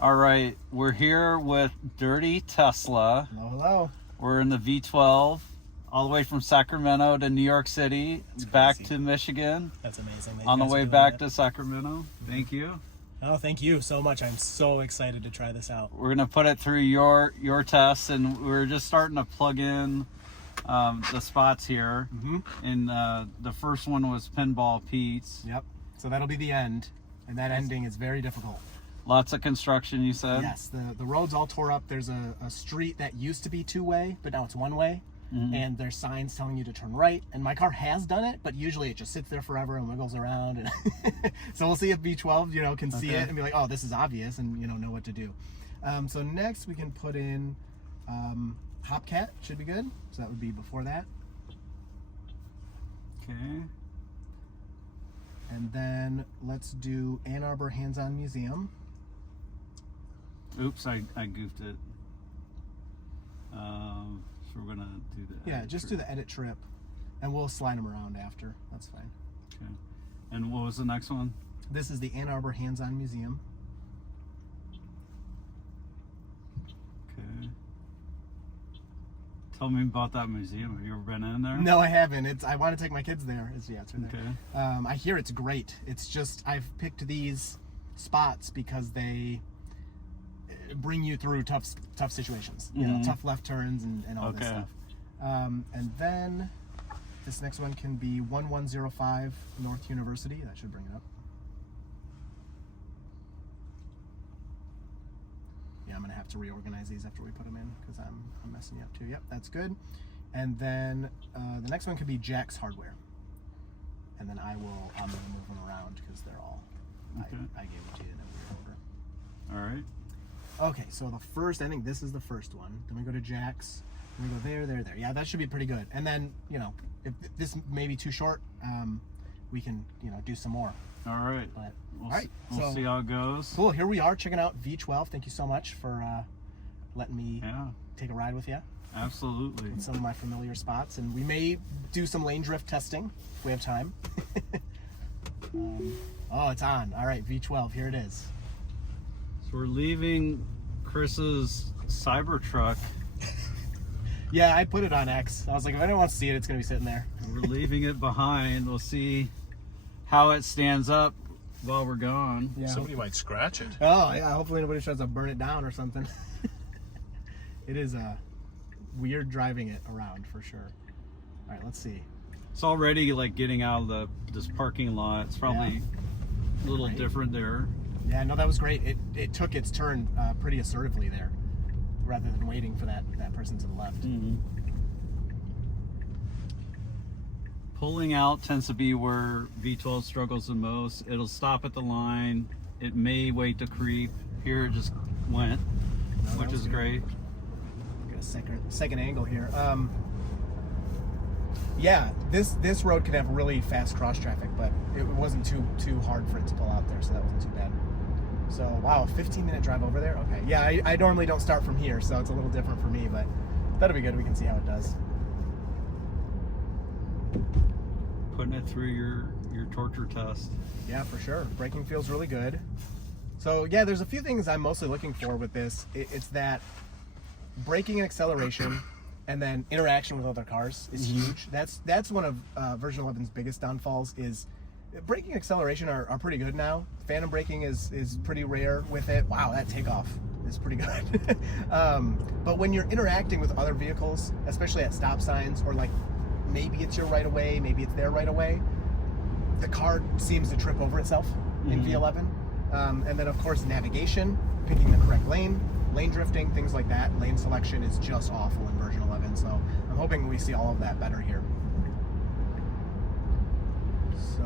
All right, we're here with Dirty Tesla. Hello, hello. We're in the V12, all the way from Sacramento to New York City, back to Michigan. That's amazing. On the way back to Sacramento. Thank you. Oh, thank you so much. I'm so excited to try this out. We're gonna put it through your tests, and we're just starting to plug in the spots here. And the first one was Pinball Pete's. Yep. So that'll be the end, and that ending is very difficult. Lots of construction, you said? Yes, the road's all tore up. There's a street that used to be two-way, but now it's one-way. And there's signs telling you to turn right. And my car has done it, but usually it just sits there forever and wiggles around. And so we'll see if V12, can see it and be like, oh, this is obvious, and, know what to do. So next we can put in HopCat, should be good. So that would be before that. Okay. And then let's do Ann Arbor Hands-On Museum. Oops, I goofed it. So we're gonna do the do the edit trip, and we'll slide them around after. That's fine. Okay. And what was the next one? This is the Ann Arbor Hands-On Museum. Okay. Tell me about that museum. Have you ever been in there? No, I haven't. I want to take my kids there. It's right there. Okay. I hear it's great. It's just I've picked these spots because they bring you through tough situations. Tough left turns and all this stuff. And then this next one can be 1105 North University. That should bring it up. Yeah, I'm gonna have to reorganize these after we put them in because I'm messing you up too. Yep, that's good. And then the next one could be Jack's Hardware. And then I'm gonna move them around because they're all I gave them to you in a weird order. All right. Okay, so the first, I think this is the first one. Then we go to Jack's. Then we go there. Yeah, that should be pretty good. And then, if this may be too short, we can, do some more. All right. But, We'll see how it goes. Cool. Here we are checking out V12. Thank you so much for letting me take a ride with you. Absolutely. In some of my familiar spots. And we may do some lane drift testing if we have time. Oh, it's on. All right, V12. Here it is. So we're leaving Chris's Cybertruck. Yeah, I put it on X. I was like, if anyone wants to see it, it's going to be sitting there. We're leaving it behind. We'll see how it stands up while we're gone. Yeah. Somebody might scratch it. Oh, yeah. Hopefully nobody tries to burn it down or something. It is weird driving it around for sure. All right, let's see. It's already like getting out of this parking lot. It's probably a little different there. Yeah, no, that was great. It took its turn pretty assertively there, rather than waiting for that person to the left. Pulling out tends to be where V12 struggles the most. It'll stop at the line. It may wait to creep. Here it just went, which is great. Got a second angle here. Yeah, this road can have really fast cross traffic, but it wasn't too hard for it to pull out there, so that wasn't too bad. So, wow, a 15-minute drive over there? Okay. Yeah, I normally don't start from here, so it's a little different for me, but that'll be good. We can see how it does. Putting it through your torture test. Yeah, for sure. Braking feels really good. So, yeah, there's a few things I'm mostly looking for with this. It's that braking and acceleration and then interaction with other cars is huge. That's one of version 11's biggest downfalls is braking and acceleration are pretty good now. Phantom braking is pretty rare with it. Wow, that takeoff is pretty good. But when you're interacting with other vehicles, especially at stop signs, or like maybe it's your right of way, maybe it's their right of way, the car seems to trip over itself in V11. And then of course navigation, picking the correct lane drifting, things like that. Lane selection is just awful in version 11. So I'm hoping we see all of that better here. So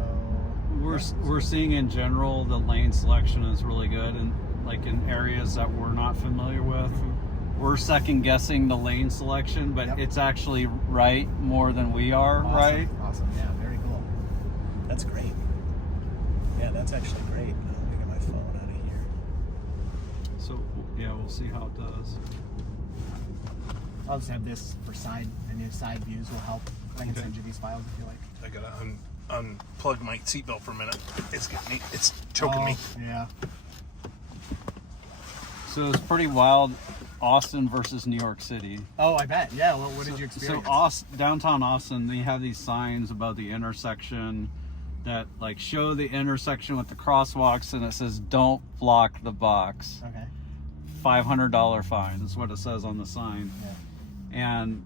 we're seeing in general the lane selection is really good, and like in areas that we're not familiar with, we're second guessing the lane selection, but it's actually right more than we are. Right? Awesome. Yeah, very cool. That's great. Yeah, that's actually great. Let me get my phone out of here. So yeah, we'll see how it does. I'll just have this for side views will help. I can send you these files if you like. I gotta unplug my seatbelt for a minute. It's getting me. It's choking me. Yeah. So it's pretty wild. Austin versus New York City. Oh, I bet. Yeah. Well, what did you experience? So downtown Austin, they have these signs about the intersection that like show the intersection with the crosswalks, and it says "Don't block the box." Okay. $500 fine is what it says on the sign. Yeah. And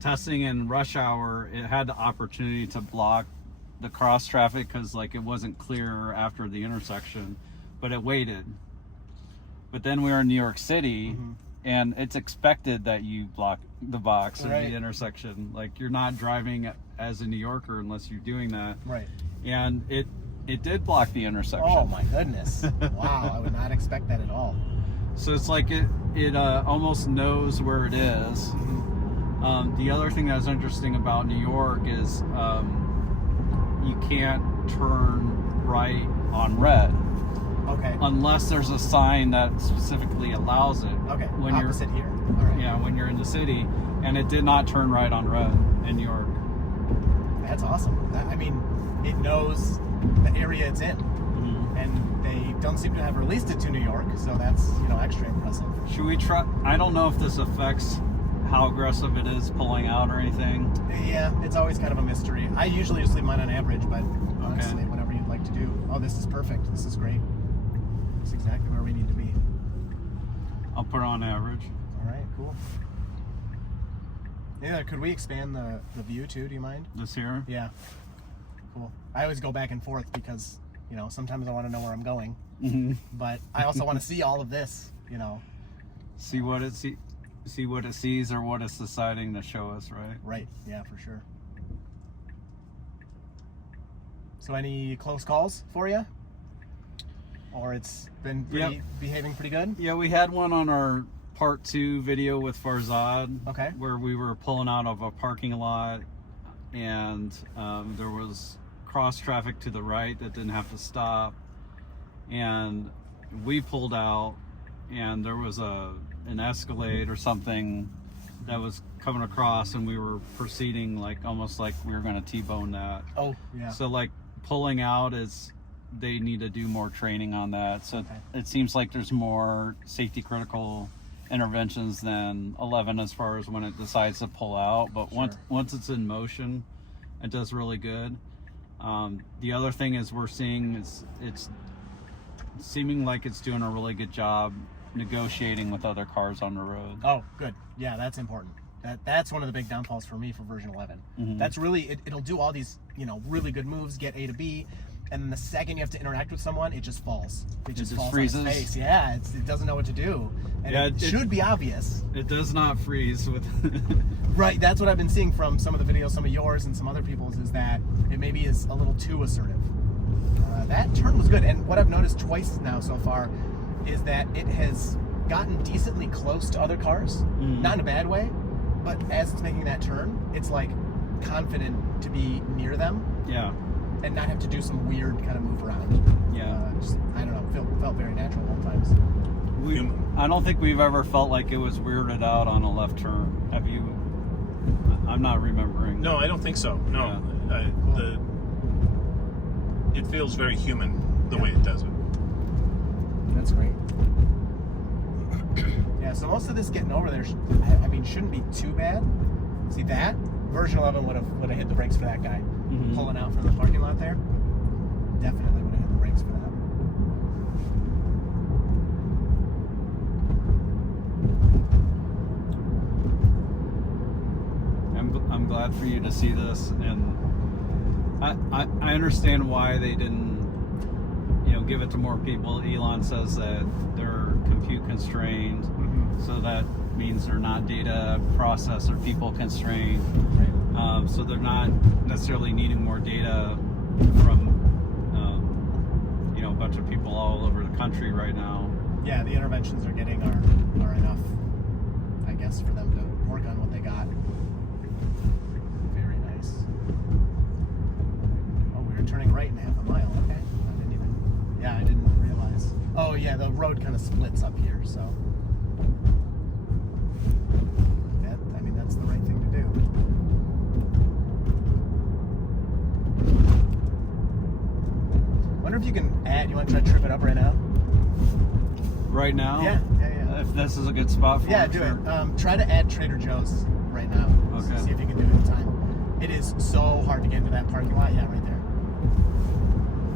testing in rush hour, it had the opportunity to block the cross traffic because like it wasn't clear after the intersection, but it waited. But then we were in New York City. Mm-hmm. And it's expected that you block the box at Right. the intersection. Like you're not driving as a New Yorker unless you're doing that. Right. And it did block the intersection. Oh my goodness! Wow, I would not expect that at all. So it's like it almost knows where it is. The other thing that's interesting about New York is you can't turn right on red. Okay. Unless there's a sign that specifically allows it. Okay. When Opposite here. All right. Yeah, when you're in the city, and it did not turn right on red in New York. That's awesome. I mean, it knows the area it's in, and they don't seem to have released it to New York, so that's extra impressive. Should we try? I don't know if this affects how aggressive it is pulling out or anything. Yeah, it's always kind of a mystery. I usually just leave mine on average, but honestly, whatever you'd like to do. Oh, this is perfect. This is great. It's exactly where we need to be. I'll put it on average. All right, cool. Yeah, could we expand the view too? Do you mind? This here? Yeah. Cool. I always go back and forth because, sometimes I want to know where I'm going. Mm-hmm. But I also want to see all of this, See what it sees or what it's deciding to show us, right? Right. Yeah, for sure. So any close calls for you? Or it's been behaving pretty good? Yeah, we had one on our part 2 video with Farzad. Okay. Where we were pulling out of a parking lot, and there was cross traffic to the right that didn't have to stop, and we pulled out, and there was an Escalade or something that was coming across, and we were proceeding almost like we were going to T-bone that. Oh, yeah. So pulling out is, they need to do more training on that. So it seems like there's more safety critical interventions than 11 as far as when it decides to pull out. But once it's in motion, it does really good. The other thing is we're seeing it's seeming like it's doing a really good job negotiating with other cars on the road. Oh, good. Yeah, that's important. That's one of the big downfalls for me for version 11. Mm-hmm. That's really, it'll do all these, really good moves, get A to B, and then the second you have to interact with someone, it just falls. It just falls freezes. on its face. Yeah, it doesn't know what to do. And it should be obvious. It does not freeze with Right, that's what I've been seeing from some of the videos, some of yours and some other people's, is that it maybe is a little too assertive. That turn was good, and what I've noticed twice now so far is that it has gotten decently close to other cars, not in a bad way, but as it's making that turn, it's confident to be near them. Yeah. And not have to do some weird kind of move around. Yeah. I don't know, felt very natural both times. I don't think we've ever felt like it was weirded out on a left turn. Have you? I'm not remembering. No, I don't think so. No. Yeah. Cool. It feels very human the way it does it. That's great. Yeah, so most of this getting over there, shouldn't be too bad. See that? Version 11 would have hit the brakes for that guy. Mm-hmm. Pulling out from the parking lot there. Definitely would have hit the brakes for that. I'm glad for you to see this, and I understand why they didn't give it to more people. Elon says that they're compute constrained, so that means they're not data process or people constrained. Right. So they're not necessarily needing more data from a bunch of people all over the country right now. Yeah, the interventions they're getting are enough, I guess, for them to work on what they got. Very nice. Oh, we were turning right in half a mile. Okay. I didn't realize. Oh yeah, the road kind of splits up here, so that's the right thing to do. Wonder if you can add. You want to try to trip it up right now? Right now? Yeah. if this is a good spot for Yeah, it. do sure. it. Try to add Trader Joe's right now. Okay. See if you can do it in time. It is so hard to get into that parking lot. Yeah, right there.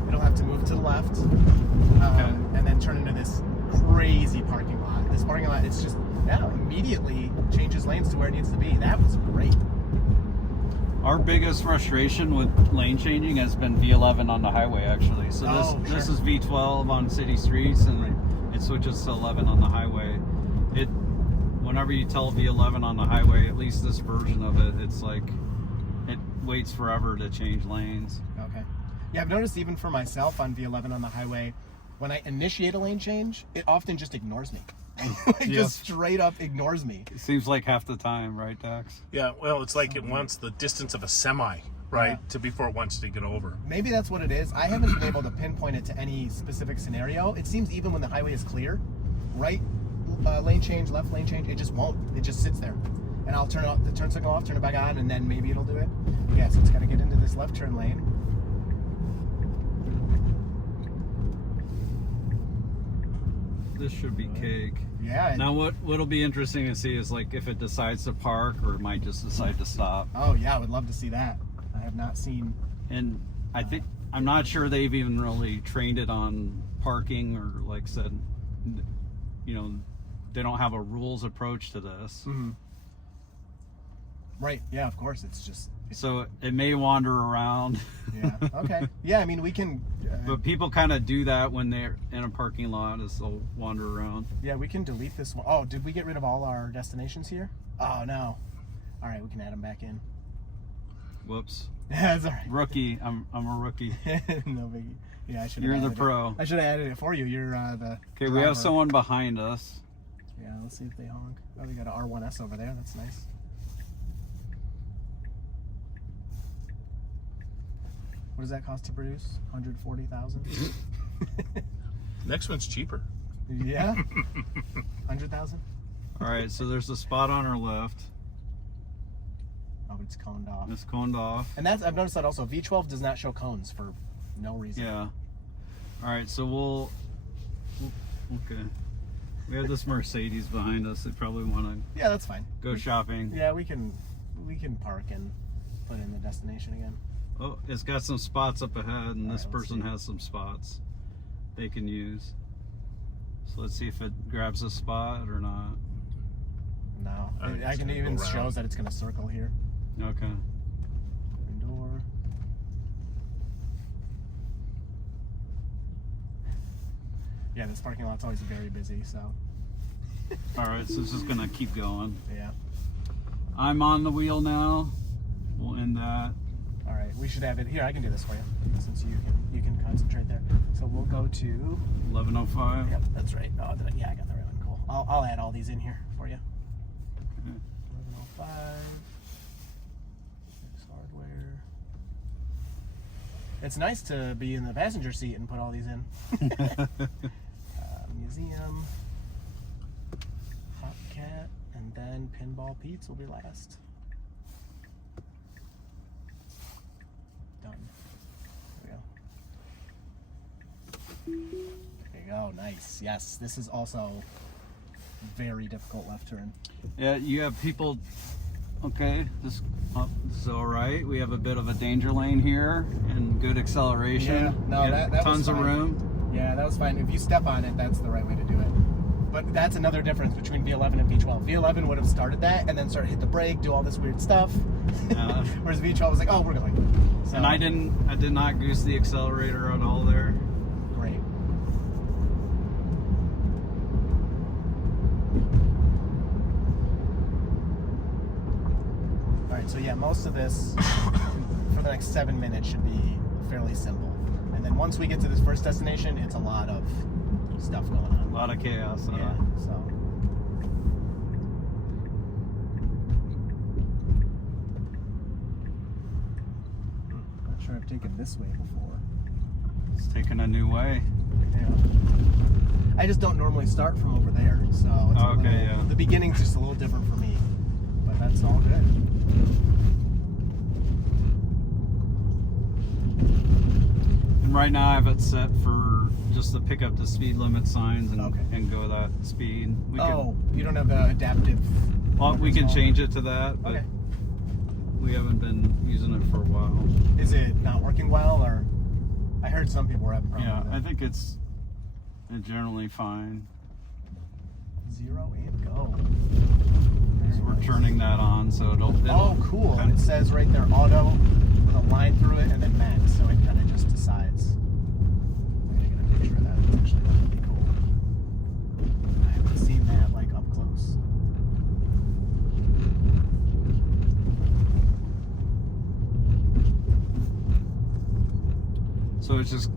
It'll have to move to the left, and then turn into this crazy parking lot. This parking lot, it's just immediately changes lanes to where it needs to be. That was great. Our biggest frustration with lane changing has been V11 on the highway, actually. So this sure. is V12 on city streets, and it switches to 11 on the highway. Whenever you tell V11 on the highway, at least this version of it, it's like it waits forever to change lanes. Okay. Yeah, I've noticed even for myself on V11 on the highway, when I initiate a lane change, it often just ignores me. Just straight up ignores me. It seems like half the time, right, Dax? Yeah, well, it's like it wants the distance of a semi, right, before it wants to get over. Maybe that's what it is. I haven't been able to pinpoint it to any specific scenario. It seems even when the highway is clear, right lane change, left lane change, it just won't. It just sits there. And I'll turn off the turn signal off, turn it back on, and then maybe it'll do it. Yeah, so it's got to get into this left turn lane. This should be cake. Yeah. Now, what'll be interesting to see is like if it decides to park or it might just decide to stop. Oh yeah, I would love to see that. I have not seen. And I'm not sure they've even really trained it on parking or like said, they don't have a rules approach to this. Mm-hmm. Right. Yeah. Of course. It's just. So it may wander around. Yeah. Okay. Yeah. I mean, we can. But people kind of do that when they're in a parking lot, is they'll wander around. Yeah, we can delete this one. Oh, did we get rid of all our destinations here? Oh no. All right, we can add them back in. Whoops. Yeah, that's all right. Rookie. I'm a rookie. No biggie. Yeah, I should. You're the pro. I should have added it for you. You're the. Okay, we have someone behind us. Yeah, let's see if they honk. Oh, we got an R1S over there. That's nice. What does that cost to produce? 140,000. Next one's cheaper. Yeah. 100,000. All right, so there's a spot on our left. Oh, it's coned off. It's coned off. And I've noticed that also. V12 does not show cones for no reason. Yeah. All right, so okay. We have this Mercedes behind us. They probably want to Yeah, that's fine. go shopping. Yeah, we can park and put in the destination again. Oh, it's got some spots up ahead, and this All right, let's person see. has some spots they can use. So let's see if it grabs a spot or not. No, I think I it's can gonna even go around. shows that it's going to circle here. Okay. Open door. Yeah, this parking lot's always very busy, so All right, so it's just gonna keep going. yeah. I'm on the wheel now. We'll end that. All right, we should have it here. I can do this for you since you can concentrate there. So we'll go to. 11:05. Yep, that's right. Oh, yeah, I got the right one. Cool. I'll add all these in here for you. Okay. 1105. Fix hardware. It's nice to be in the passenger seat and put all these in. Museum. HopCat. And then Pinball Pete's will be last. Done. There we go. There you go. Nice. Yes, this is also very difficult left turn. Yeah, you have people. Okay, this is all right. We have a bit of a danger lane here and good acceleration. Yeah, no, You have that was tons of fine. room. Yeah, that was fine. If you step on it, that's the right way to do it. But that's another difference between V11 and V12. V11 would have started that and then started hit the brake, do all this weird stuff. Yeah. Whereas V12 was like, oh, we're going. So, And I did not goose the accelerator at all there. Great. All right, so yeah, most of this for the next 7 minutes should be fairly simple. And then once we get to this first destination, it's a lot of stuff going on. A lot of chaos. Yeah, so. Not sure I've taken this way before. It's taking a new way. Yeah. I just don't normally start from over there, so it's Okay, yeah. the beginning's just a little different for me. But that's all good. And right now I have it set for just to pick up the speed limit signs and, Okay. and go that speed. We You don't have the adaptive. we can change it to that, but Okay. we haven't been using it for a while. Is it not working well, or I heard some people were having problems Yeah, with I it. think it's generally fine. 0 and go. So we're turning that on, so it'll Oh, cool. kinda- It says right there auto with a line through it and then max, so it kind of just decides. I'm gonna get a picture of that. It's actually really cool. I haven't seen that like up close. So it's just,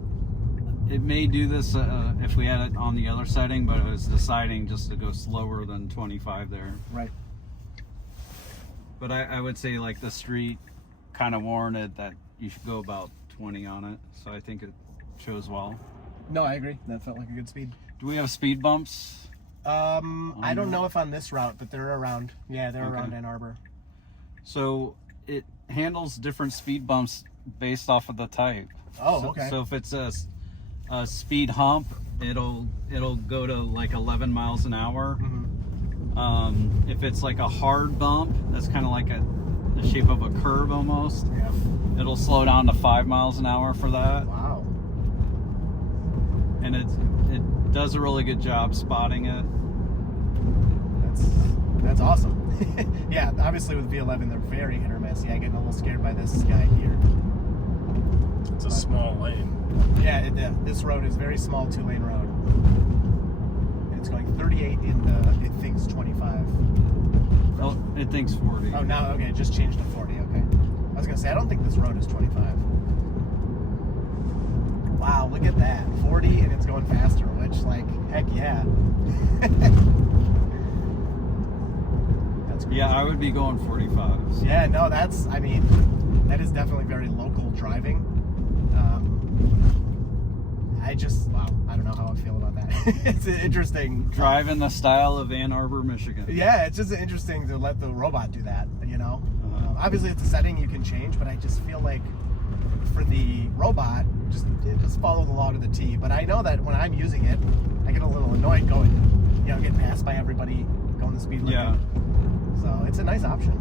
it may do this if we had it on the other setting, but it was deciding just to go slower than 25 there. Right. But I would say like the street kind of warranted that you should go about 20 on it. So I think it shows well. No, I agree. That felt like a good speed. Do we have speed bumps? I don't know if on this route, but they're around. Yeah, they're Okay. around Ann Arbor. So it handles different speed bumps based off of the type. Oh, So- okay. So if it's a speed hump, it'll go to like 11 miles an hour. Mm-hmm. If it's like a hard bump, that's kind of like the shape of a curve almost. Yeah. It'll slow down to 5 miles an hour for that, Wow. and it does a really good job spotting it. That's awesome. Yeah, obviously with V11 they're very hit or miss. Yeah, getting a little scared by this guy here. It's a small lane. Yeah, this road is very small, 2-lane road. And it's going 38 in it thinks 25. Oh, it thinks 40. Oh, now, okay, it just changed to 40, okay. I was gonna say, I don't think this road is 25. Wow, look at that. 40 and it's going faster, which, like, heck yeah. That's crazy. Yeah, I would be going 45. So. Yeah, no, that is definitely very local driving. Wow, I don't know how I feel about that. It's interesting. Driving the style of Ann Arbor, Michigan. Yeah, it's just interesting to let the robot do that, you know? Uh-huh. Obviously, it's a setting you can change, but I just feel like for the robot, just follow the law to the T. But I know that when I'm using it, I get a little annoyed getting passed by everybody going the speed limit. Yeah. So it's a nice option.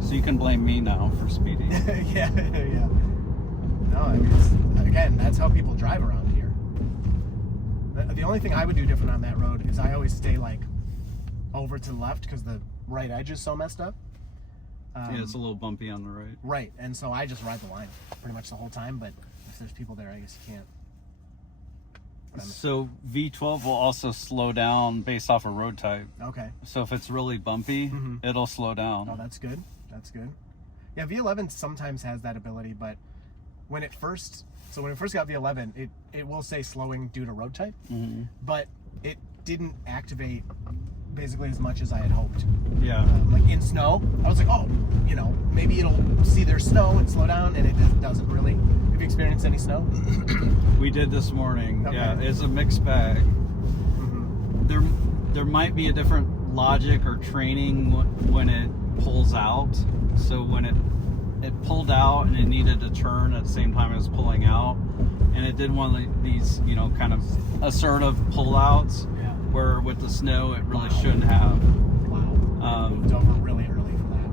So you can blame me now for speeding. yeah. No, I mean, again, that's how people drive around here. The only thing I would do different on that road is I always stay like over to the left because the right edge is so messed up. Yeah, it's a little bumpy on the right. Right, and so I just ride the line pretty much the whole time, but if there's people there, I guess you can't. But So V12 will also slow down based off of road type. okay. So if it's really bumpy, Mhm. it'll slow down. Oh, that's good. That's good. Yeah, V11 sometimes has that ability, but when it first got V11, it will say slowing due to road type, hmm but it didn't activate basically as much as I had hoped. Yeah. Like in snow, I was like, oh, maybe it'll see there's snow and slow down, and it doesn't really. Have you experienced any snow? We did this morning. Okay. Yeah, it's a mixed bag. Mm-hmm. There might be a different logic or training when it pulls out. So when it pulled out and it needed to turn at the same time it was pulling out, and it did one of these, kind of assertive pullouts, Yeah. where with the snow it really Wow. shouldn't have. Wow. Moved over really early for that.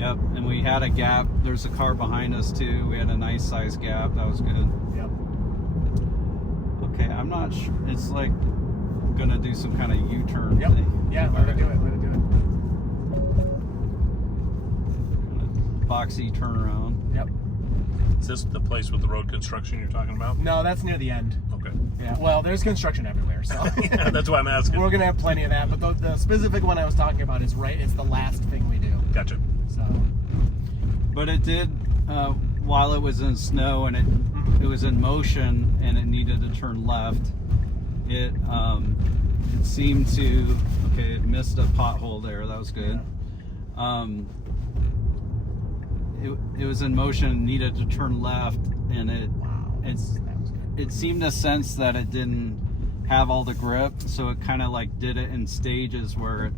Yep, and we had a gap. There's a car behind us too. We had a nice sized gap. That was good. Yep. Okay, I'm not sure. It's like gonna do some kind of U-turn Yep. thing. Yeah, let it do it. Let it do it. Boxy turnaround. Yep. Is this the place with the road construction you're talking about? No, that's near the end. Okay. Yeah. Well, there's construction everywhere, so That's why I'm asking. we're gonna have plenty of that. But the specific one I was talking about is right. It's the last thing we do. Gotcha. So. But it did, while it was in snow and it was in motion and it needed to turn left, it seemed to, it missed a pothole there. That was good. It was in motion, needed to turn left, and Wow. That was good. it seemed to sense that it didn't have all the grip, so it kind of like did it in stages where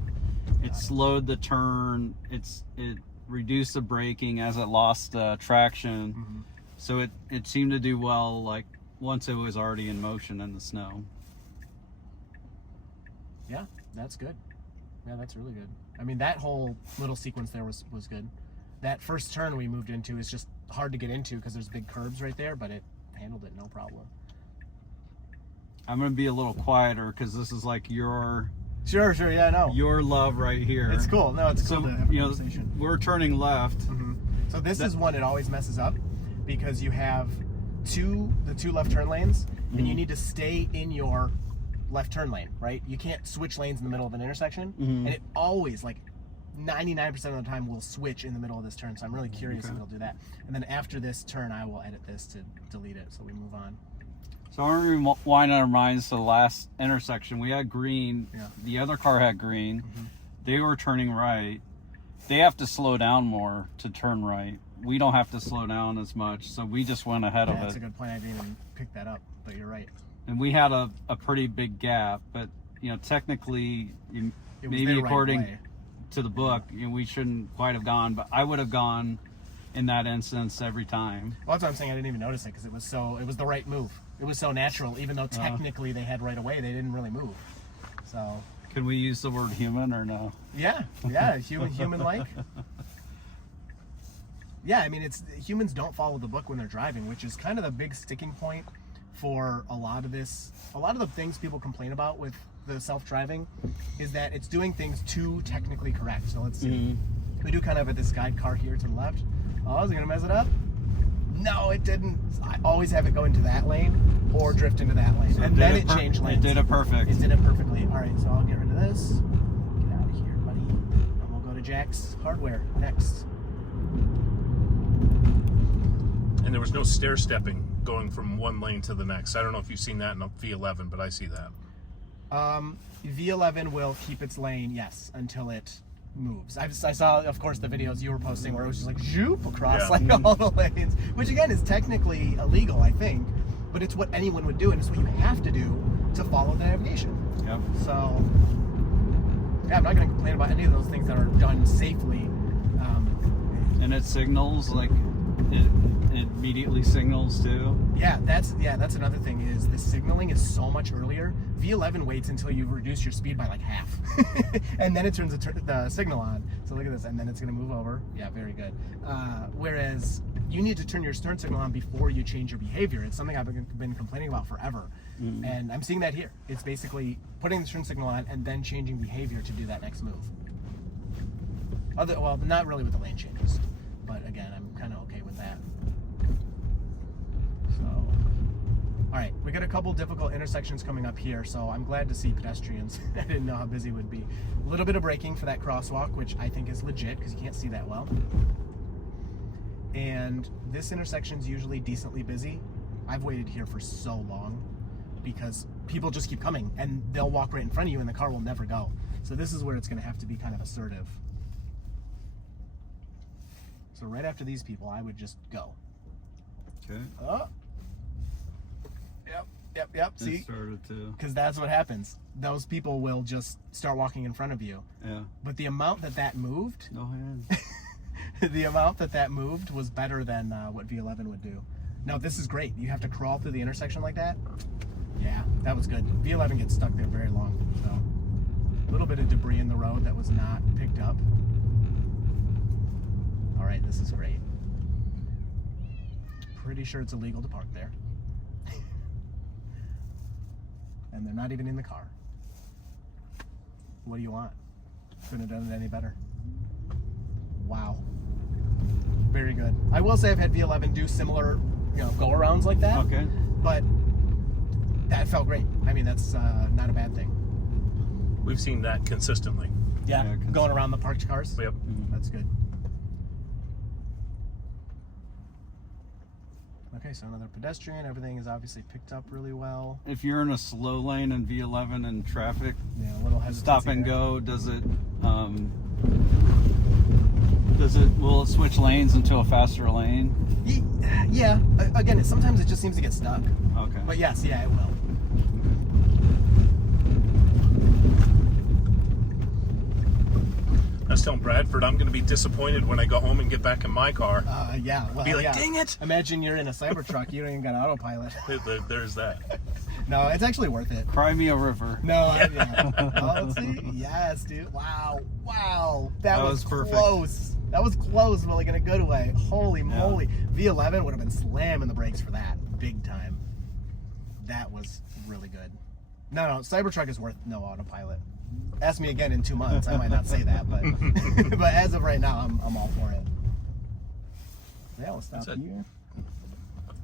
it slowed the turn, it reduced the braking as it lost traction, So it seemed to do well, like once it was already in motion in the snow. Yeah, that's good. Yeah, that's really good. I mean, that whole little sequence there was good. That first turn we moved into is just hard to get into because there's big curbs right there, but it handled it no problem. I'm gonna be a little quieter because this is like your Sure, yeah, I know. your love right here. It's cool. No, it's cool So to have a you know, conversation. we're turning left. Mm-hmm. So this is one it always messes up because you have the two left turn lanes, and you need to stay in your left turn lane, right? You can't switch lanes in the middle of an intersection, and it always, like 99% of the time, will switch in the middle of this turn. So I'm really curious if it'll do that. And then after this turn, I will edit this to delete it, so we move on. So I'm gonna rewind our minds to the last intersection. We had green. Yeah. The other car had green. They were turning right. They have to slow down more to turn right. We don't have to slow down as much, so we just went ahead of That's it. a good point. I didn't even pick that up, but you're right. And we had a pretty big gap, but you know, technically, It was maybe their right according way. to the book, you know, we shouldn't quite have gone, but I would have gone in that instance every time. Well, that's what I'm saying. I didn't even notice it because it was the right move. It was so natural, even though technically they had right away, they didn't really move. So Can we use the word human or no? yeah, human like. Yeah, I mean, humans don't follow the book when they're driving, which is kind of the big sticking point for a lot of this. A lot of the things people complain about with the self-driving is that it's doing things too technically correct. So let's see. We do kind of have this guide car here to the left. Oh, is it gonna mess it up? No, it didn't. I always have it go into that lane or drift into that lane, So and then it changed It lanes. did it perfect. It did it perfectly. All right, so I'll get rid of this. Get out of here, buddy. And we'll go to Jack's Hardware next. And there was no stair stepping going from one lane to the next. I don't know if you've seen that in a V11, but I see that. V11 will keep its lane, yes, until it moves. I saw, of course, the videos you were posting where it was just like zoop across like all the lanes, which again is technically illegal, I think, but it's what anyone would do, and it's what you have to do to follow the navigation. Yep. So, yeah, I'm not going to complain about any of those things that are done safely. And it signals, like it immediately signals too. Yeah, that's another thing is the signaling is so much earlier. V11 waits until you reduce your speed by like half, and then it turns the signal on. So look at this, and then it's going to move over. Yeah, very good. Whereas you need to turn your turn signal on before you change your behavior. It's something I've been complaining about forever, and I'm seeing that here. It's basically putting the turn signal on and then changing behavior to do that next move. Well, not really with the lane changes, but again, I'm kind of okay with that. So, all right, we got a couple difficult intersections coming up here, so I'm glad to see pedestrians. I didn't know how busy it would be. A little bit of braking for that crosswalk, which I think is legit because you can't see that well. And this intersection's usually decently busy. I've waited here for so long because people just keep coming and they'll walk right in front of you and the car will never go. So this is where it's going to have to be kind of assertive. So right after these people, I would just go. Okay. Oh. Yep. See? It started to. Because that's what happens. Those people will just start walking in front of you. Yeah. But the amount that moved, No hands. the amount that moved was better than what V11 would do. No, this is great. You have to crawl through the intersection like that. Yeah, that was good. V11 gets stuck there very long. So a little bit of debris in the road that was not picked up. All right, this is great. Pretty sure it's illegal to park there. And they're not even in the car. What do you want? Couldn't have done it any better. Wow. Very good. I will say I've had V11 do similar, go-arounds like that. Okay. But that felt great. I mean, that's not a bad thing. We've seen that consistently. Yeah, going around the parked cars. Yep. That's good. Okay, so another pedestrian. Everything is obviously picked up really well. If you're in a slow lane in V11 and traffic, Yeah, a little hesitancy stop and there. go, will it switch lanes into a faster lane? Yeah. Again, sometimes it just seems to get stuck. Okay. But yes, yeah, it will. I was telling Bradford I'm going to be disappointed when I go home and get back in my car. Yeah. Well, Be like, yeah. dang it! Imagine you're in a Cybertruck. You don't even got autopilot. There's that. No, it's actually worth it. Cry me a river. No, yeah. Oh, let's see. Yes, dude. Wow. That was perfect. close. That was close, but like in a good way. Holy moly. V11 would have been slamming the brakes for that. Big time. That was really good. No, Cybertruck is worth no autopilot. Ask me again in 2 months. I might not say that, but but as of right now, I'm all for it. Yeah, we'll stop here.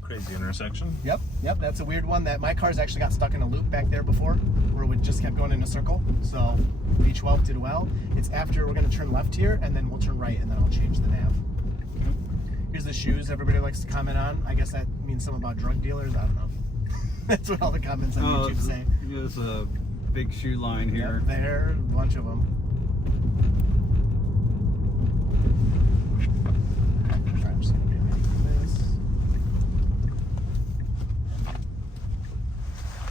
Crazy intersection. Yep, that's a weird one. That my car's actually got stuck in a loop back there before, where it just kept going in a circle. So V12 did well. It's after we're gonna turn left here, and then we'll turn right, and then I'll change the nav. Here's the shoes everybody likes to comment on. I guess that means something about drug dealers. I don't know. That's what all the comments on YouTube say. There's a big shoe line here. Yep, there, a bunch of them. I'm just gonna be making this.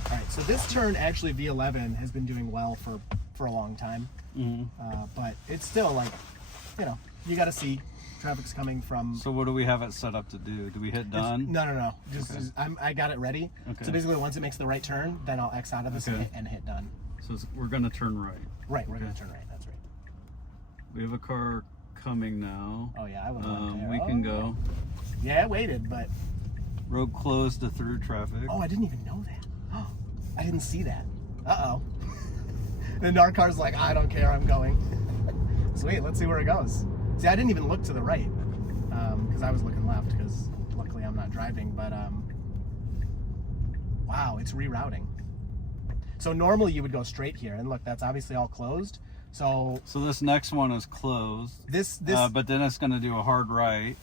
All right, so this turn actually V11 has been doing well for a long time, but it's still like, you got to see traffic's coming from. So what do we have it set up to do? Do we hit done? No. Just I got it ready. Okay. So basically, once it makes the right turn, then I'll X out of this and hit done. So we're gonna turn right. Right, we're gonna turn right. That's right. We have a car coming now. Oh yeah, I would have there. We can go. Yeah, I waited, but Road closed to through traffic. oh, I didn't even know that. Oh, I didn't see that. Uh-oh. And our car's like, I don't care, I'm going. Sweet, let's see where it goes. See, I didn't even look to the right because I was looking left because luckily I'm not driving, but wow, it's rerouting. So normally you would go straight here, and look, that's obviously all closed. So this next one is closed. This but then it's going to do a hard right.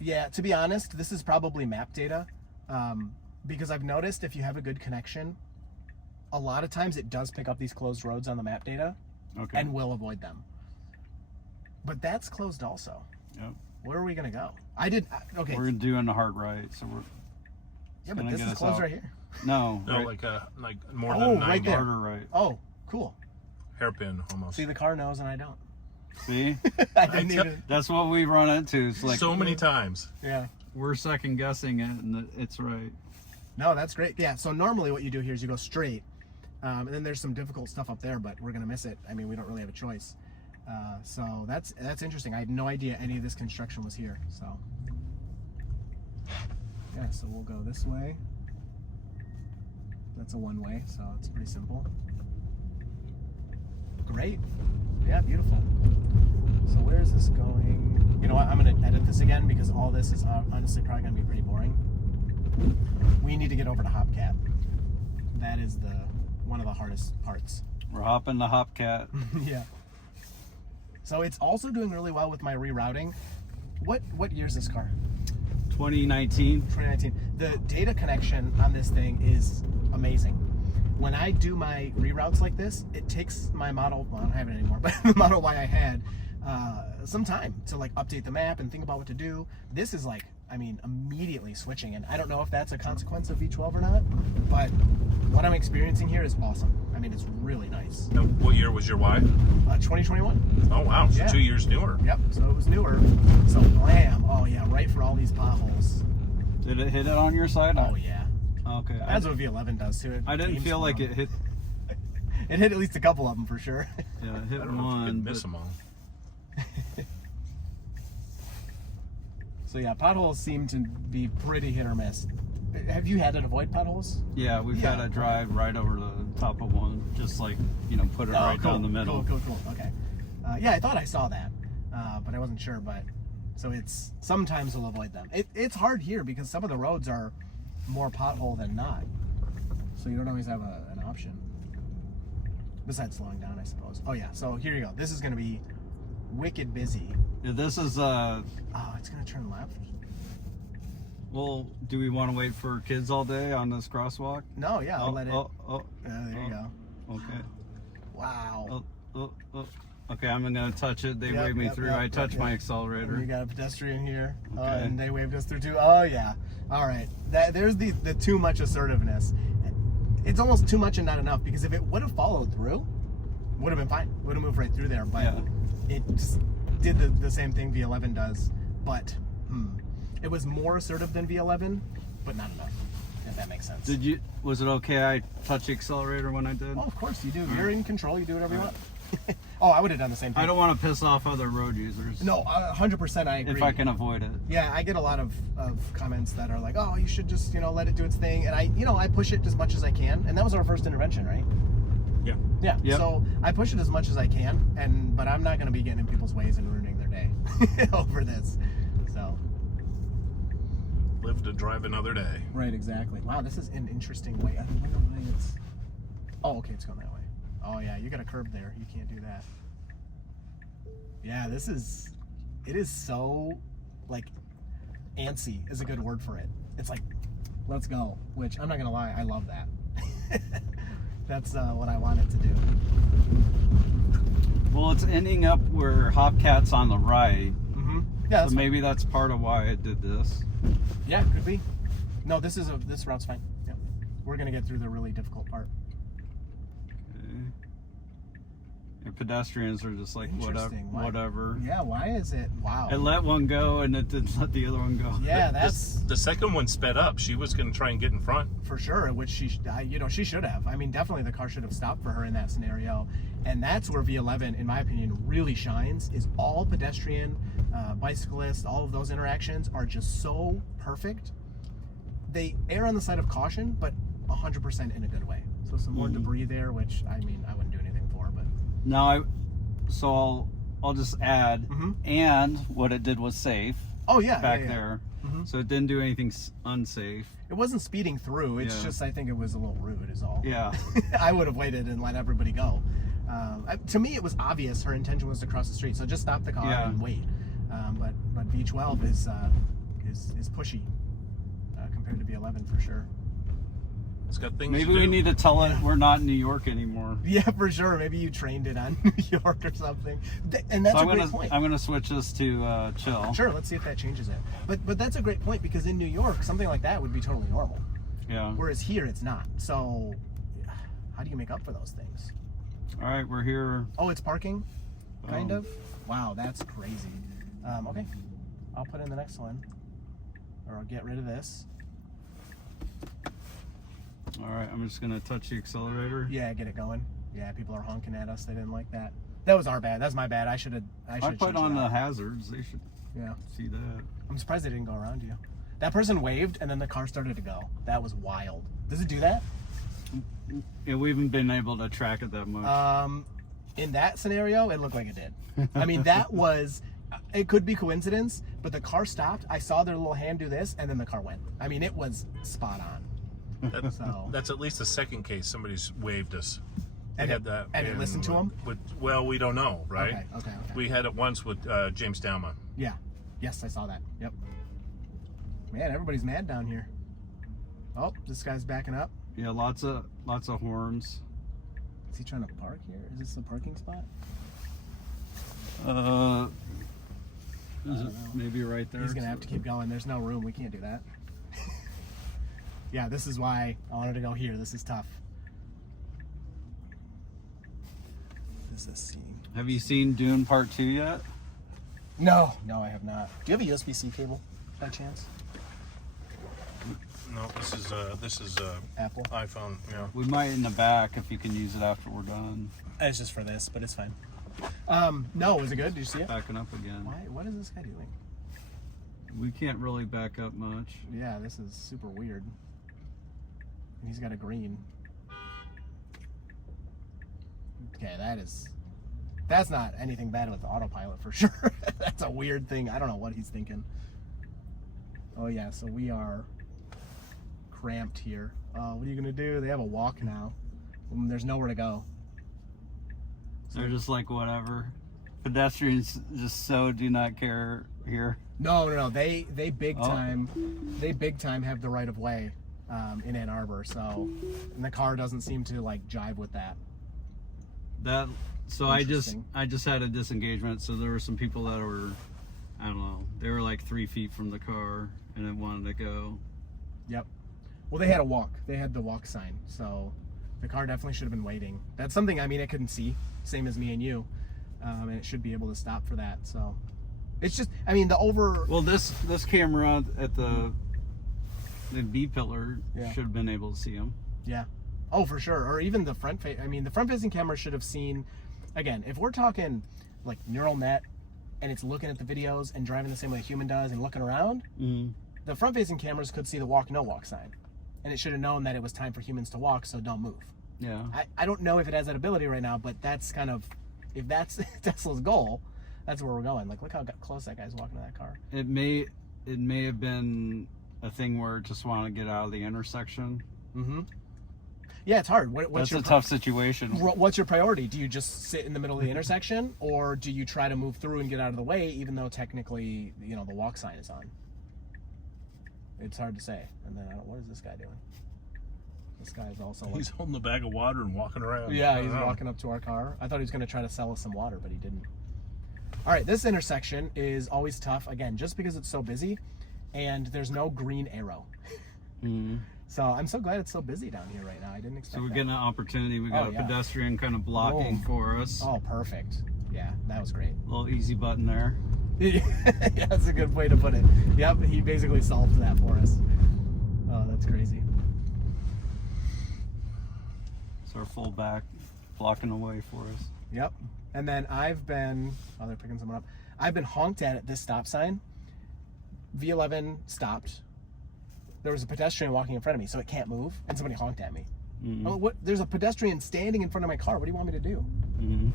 Yeah, to be honest, this is probably map data because I've noticed if you have a good connection, a lot of times it does pick up these closed roads on the map data and will avoid them. But that's closed also. Yep. Where are we going to go? Okay. We're doing a hard right, so we're. Yeah, but this is closed right here. No. No, right. like more than 90. Right there. Harder right. Oh, cool. Hairpin almost. See, the car knows and I don't. See? I didn't even. That's what we run into. It's like so many times. Yeah. We're second guessing it, and it's right. No, that's great. Yeah. So normally what you do here is you go straight, and then there's some difficult stuff up there, but we're gonna miss it. I mean, we don't really have a choice. So that's interesting. I had no idea any of this construction was here. So yeah. So we'll go this way. That's a one-way, so it's pretty simple. Great. Yeah, beautiful. So where is this going? You know what? I'm going to edit this again because all this is honestly probably going to be pretty boring. We need to get over to HopCat. That is one of the hardest parts. We're hopping the HopCat. Yeah. So it's also doing really well with my rerouting. What year is this car? 2019. 2019. The data connection on this thing is amazing. When I do my reroutes like this, it takes my model, well, I don't have it anymore, but the Model Y I had, some time to like update the map and think about what to do. This is like, I mean, immediately switching, and I don't know if that's a consequence of V12 or not, but what I'm experiencing here is awesome. I mean, it's really nice. Now, what year was your Y? 2021. Oh wow, so Yeah. 2 years newer. Yep, so it was newer. So blam, oh yeah, right for all these potholes. Did it hit it on your side? Oh yeah. Okay. That's what V11 does too. I didn't aims feel for like them. it hit. It hit at least a couple of them for sure. Yeah, it hit I don't know if you one. could miss them all. So yeah, potholes seem to be pretty hit or miss. Have you had to avoid potholes? Yeah, we've Yeah. got to drive right over the top of one, just like, put it right cool. down the middle. Cool. Okay. Yeah, I thought I saw that, but I wasn't sure. But so it's sometimes we'll avoid them. It's hard here because some of the roads are more pothole than not, so you don't always have an option. Besides slowing down, I suppose. Oh yeah. So here you go. This is going to be wicked busy. Yeah, this is Oh, it's going to turn left. well, do we want to wait for kids all day on this crosswalk? No, yeah, I'll let it. There you go. Okay. Wow. Okay, I'm gonna touch it. They waved me through. I touched my accelerator. We got a pedestrian here, Okay. and they waved us through too. Oh yeah. All right. There's the too much assertiveness. It's almost too much and not enough, because if it would have followed through, would have been fine. Would have moved right through there. But it just did the same thing V11 does, but it was more assertive than V11, but not enough, if that makes sense. Was it okay I touched the accelerator when I did? Oh, of course you do. You're in control. You do whatever you want. Oh, I would have done the same thing. I don't want to piss off other road users. No, 100% I agree. If I can avoid it. Yeah, I get a lot of comments that are like, oh, you should just, let it do its thing. And I push it as much as I can. And that was our first intervention, right? Yeah. Yeah. Yep. So I push it as much as I can, but I'm not going to be getting in people's ways and ruining their day over this. So. Live to drive another day. Right, exactly. Wow, this is an interesting way. I don't know why it's... Oh, okay, it's going that way. Oh, yeah, you got a curb there. You can't do that. Yeah, it is so, like, antsy is a good word for it. It's like, let's go, which I'm not going to lie, I love that. That's what I want it to do. Well, it's ending up where HopCat's on the right. Mm-hmm. Yeah, So maybe that's part of why it did this. Yeah, could be. No, this route's fine. Yep. We're going to get through the really difficult part. Okay. And pedestrians are just like, Interesting. whatever. Yeah, why is it? Wow. It let one go and it didn't let the other one go. Yeah, that's... The second one sped up. She was going to try and get in front. For sure, which she should have. I mean, definitely the car should have stopped for her in that scenario. And that's where V11, in my opinion, really shines, is all pedestrian, bicyclists, all of those interactions are just so perfect. They err on the side of caution, but 100% in a good way. So some more debris there, which, I mean, I wouldn't do anything for, but... Now, I'll just add, and what it did was safe. Oh, yeah. Back there. Mm-hmm. So it didn't do anything unsafe. It wasn't speeding through. It's just, I think it was a little rude is all. Yeah. I would have waited and let everybody go. To me, it was obvious her intention was to cross the street, so just stop the car and wait. But V12 is pushy compared to V11 for sure. It's got things Maybe to do. we need to tell it we're not in New York anymore. Yeah, for sure. Maybe you trained it on New York or something. And that's a great point. I'm gonna switch this to chill. Sure, let's see if that changes it. But that's a great point, because in New York, something like that would be totally normal. Yeah. Whereas here, it's not. So how do you make up for those things? All right, we're here. Oh, it's parking? Kind of? Wow, that's crazy. Okay, I'll put in the next one. Or I'll get rid of this. All right, I'm just gonna touch the accelerator. Yeah, get it going. Yeah, people are honking at us. They didn't like that. That was our bad. That's my bad. I should have. I put on the hazards. They should see that. I'm surprised they didn't go around you. That person waved, and then the car started to go. That was wild. Does it do that? Yeah, we haven't been able to track it that much. In that scenario, it looked like it did. I mean, that was. It could be coincidence, but the car stopped. I saw their little hand do this, and then the car went. I mean, it was spot on. That's at least the second case somebody's waved us. And it listened to them? Well, we don't know, right? Okay. We had it once with James Douma. Yeah. Yes, I saw that. Yep. Man, everybody's mad down here. Oh, this guy's backing up. Yeah, lots of horns. Is he trying to park here? Is this a parking spot? Is it maybe right there? He's gonna have to keep going. There's no room. We can't do that. Yeah, this is why I wanted to go here. This is tough. This is C. Have you seen Dune Part 2 yet? No, I have not. Do you have a USB-C cable by chance? No, this is Apple iPhone. Yeah. We might in the back if you can use it after we're done. It's just for this, but it's fine. No, was it good? Did you see it? Backing up again. Why? What is this guy doing? We can't really back up much. Yeah, this is super weird. And he's got a green. Okay, that's not anything bad with the autopilot for sure. That's a weird thing. I don't know what he's thinking. Oh yeah, so we are cramped here. What are you gonna do? They have a walk now. There's nowhere to go. They're just like, whatever. Pedestrians just so do not care here. No. They big time have the right of way in Ann Arbor. So, and the car doesn't seem to like jive with that. So I just had a disengagement. So there were some people that were, I don't know, they were like 3 feet from the car and it wanted to go. Yep. Well, they had a walk. They had the walk sign. So the car definitely should have been waiting. That's something, I mean, I couldn't see. Same as me and you. and it should be able to stop for that. So it's just, I mean, the over. Well, this camera at the B pillar should have been able to see him. Yeah. Oh, for sure. Or even the front face. I mean, the front facing camera should have seen. Again, if we're talking like neural net, and it's looking at the videos and driving the same way a human does and looking around, the front facing cameras could see the walk no walk sign, and it should have known that it was time for humans to walk, so don't move. Yeah. I don't know if it has that ability right now, but that's kind of, if that's Tesla's goal, that's where we're going. Like, look how close that guy's walking to that car. It may have been a thing where it just want to get out of the intersection. Yeah, it's hard. That's a tough situation. What's your priority? Do you just sit in the middle of the intersection, or do you try to move through and get out of the way, even though technically, you know, the walk sign is on? It's hard to say. And then, what is this guy doing? This guy is also like... He's holding a bag of water and walking around. Yeah, he's walking up to our car. I thought he was going to try to sell us some water, but he didn't. All right, this intersection is always tough, again, just because it's so busy, and there's no green arrow. So I'm so glad it's so busy down here right now. I didn't expect that. So we're getting an opportunity. We got a pedestrian kind of blocking for us. Oh, perfect. Yeah, that was great. Little easy button there. Yeah, that's a good way to put it. Yep, he basically solved that for us. Oh, that's crazy. It's our fullback blocking away for us. Yep. And then I've been, oh, they're picking someone up. I've been honked at this stop sign. V11 stopped. There was a pedestrian walking in front of me, so it can't move, and somebody honked at me. Oh, what? There's a pedestrian standing in front of my car. What do you want me to do?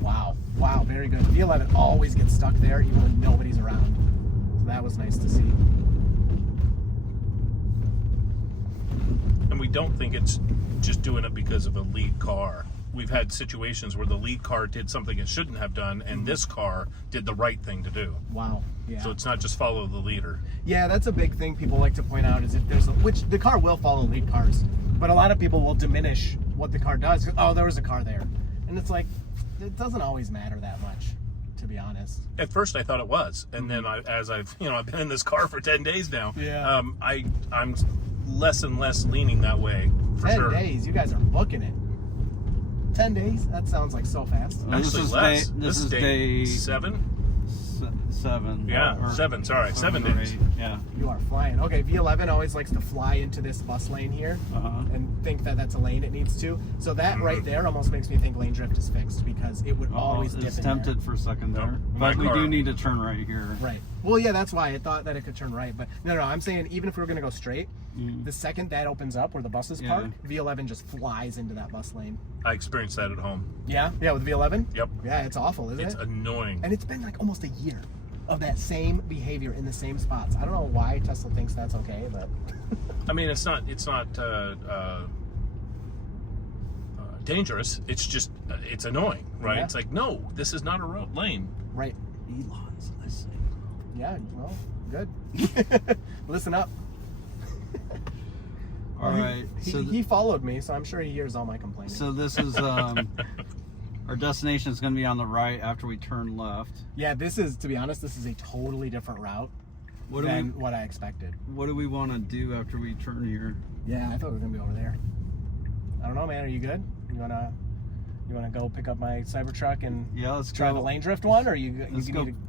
Wow. Wow, very good. V11 always gets stuck there, even when nobody's around. So that was nice to see. And we don't think it's just doing it because of a lead car. We've had situations where the lead car did something it shouldn't have done, and this car did the right thing to do. Wow. Yeah. So it's not just follow the leader. Yeah, that's a big thing people like to point out, is if there's which the car will follow lead cars, but a lot of people will diminish what the car does. Oh, there was a car there. And it's like, it doesn't always matter that much, to be honest. At first I thought it was, and then I've been in this car for 10 days now. Yeah. I'm less and less leaning that way. For 10 sure. days, you guys are booking it. 10 days? That sounds like so fast. Well, Actually, less. This is day 7. 7. Yeah, or 7. Sorry, 7 days. 8. Yeah. You are flying. Okay, V11 always likes to fly into this bus lane here and think that that's a lane it needs to. So that right there almost makes me think lane drift is fixed, because it would always dip in there. tempted for a second there. My But we car- do need to turn right here. Right. Well, yeah, that's why I thought that it could turn right. But no, I'm saying even if we were going to go straight, the second that opens up where the buses park, V11 just flies into that bus lane. I experienced that at home. Yeah? Yeah, with V11? Yep. Yeah, it's awful, isn't It's it? annoying. And it's been like almost a year of that same behavior in the same spots. I don't know why Tesla thinks that's okay, but... I mean, it's not dangerous. It's just, it's annoying, right? Yeah. It's like, no, this is not a road lane. Right. Elon's listening. Yeah, well, good. Listen up. All right. He followed me, so I'm sure he hears all my complaining. So this is our destination is going to be on the right after we turn left. Yeah, this is, to be honest, this is a totally different route than what I expected. What do we want to do after we turn here? Yeah, I thought we were gonna be over there. I don't know, man. Are you good? You wanna go pick up my Cybertruck and let's try the lane drift one, or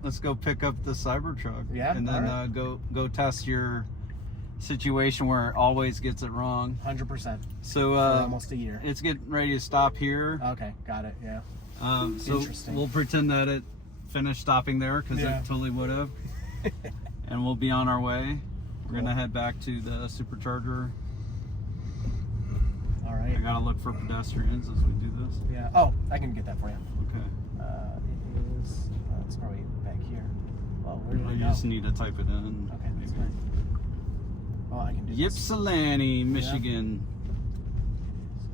let's go pick up the Cybertruck. Yeah, and then right. go test your situation where it always gets it wrong. 100%. So for almost a year. It's getting ready to stop here. Okay, got it. Yeah. So Interesting. we'll pretend that it finished stopping there, because it totally would have. And we'll be on our way. We're gonna head back to the supercharger. All right. I gotta look for pedestrians as we do this. Yeah. Oh, I can get that for you. Okay. It is. It's probably back here. Well, where did it You go? just need to type it in. Okay, that's fine. Well, I can do this. Ypsilanti, Michigan.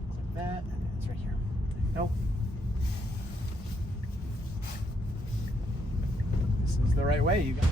Click that, and it's right here. There you go. This is the right way, you guys.